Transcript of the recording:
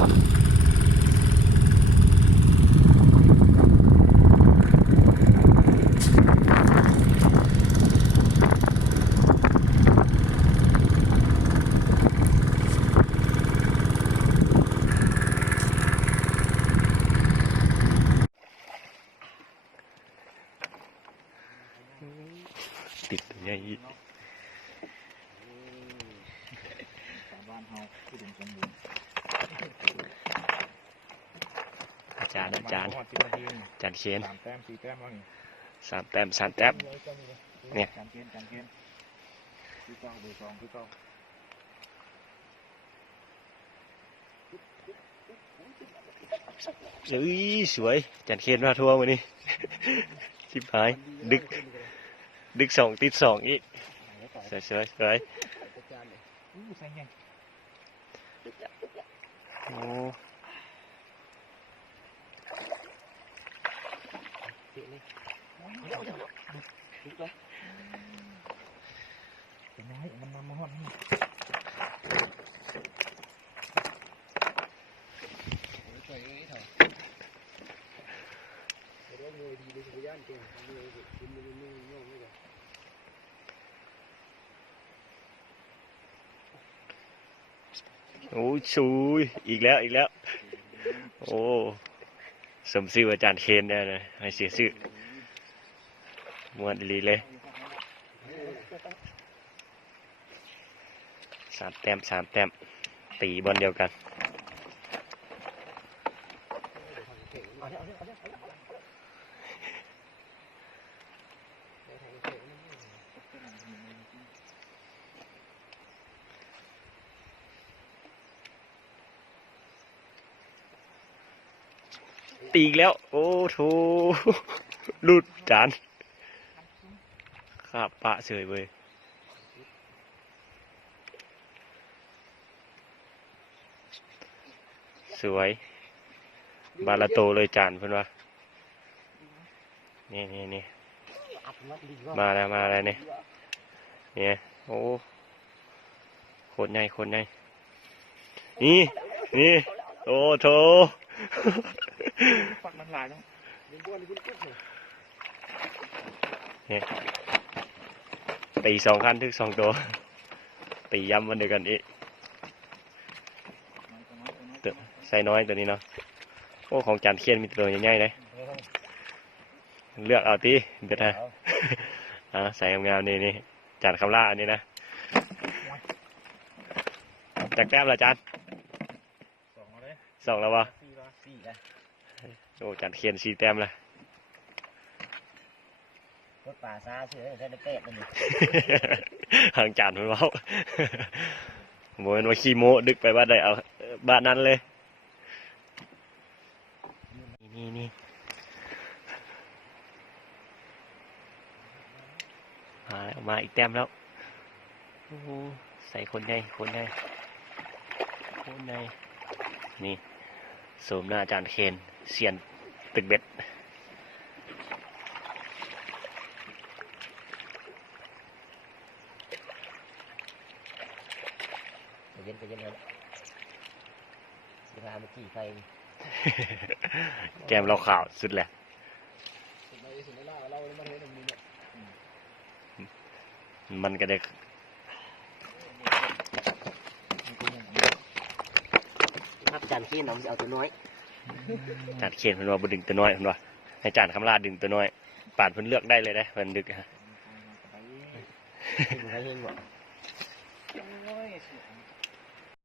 ติดใหญ่อาจารย์เขียน3 แต้มเนี่ยเอ้ยสวยอาจารย์เขียนมาทัวร์วันนี้ชิบหายดึก2 ติด 2อีกสวยโอ้โอ้ชูยอีกแล้วโอ้สมชื่ออาจารย์เคนเนี่ยนะให้เสียชื่อมวนดีเลย3 แต้มตีบอลเดียวกันตีอีกแล้วโอ้โถลุดจานขาบปะเฉยเว้ยสวยบาลาโตเลยจานเพื่อนว่านี่มาแล้วเนี่ยโอ้โคตรใหญ่นี่โอ้โถฝักมันหลายแล้วเนี่ยตี2 คันถึง2 ตัวตีย้ำมันเดียวกันอีกใส่น้อยตัวนี้เนาะโอ้ของจานเขียนมีตัวใหญ่ๆเลยเลือกเอาตีเด็ดฮะใส่งามๆนี่จานคำล่าอันนี้นะจากแต้มละจาน2แล้ววะโอ้จานเขียน4 แต้มละรถป่าซาเชื่อใช้ได้เป๊ะเลยหางจานมันเว้าโมเป็นว่าขี้โมดึกไปบ้านใดเอาบ้านนั้นเลยนี่มาอีกแต้มแล้วโอ้ใส่คนใหญ่นี่โสมหน้าอาจารย์เคนเซียนตึกเบ็ดเย็นเลยเวลาเมื่อกี้ไฟแก้มเราขาวสุดแหละมันก็ได้ครับจานขี้น้องจะเอาตัวน้อยจานเขียนเพิ่นว่าบ่ดึงตัวน้อยเพิ่นว่าให้จานคำลาดึงตัวน้อยปาดเพิ่นเลือกได้เลยนะเพิ่นดึกฮะ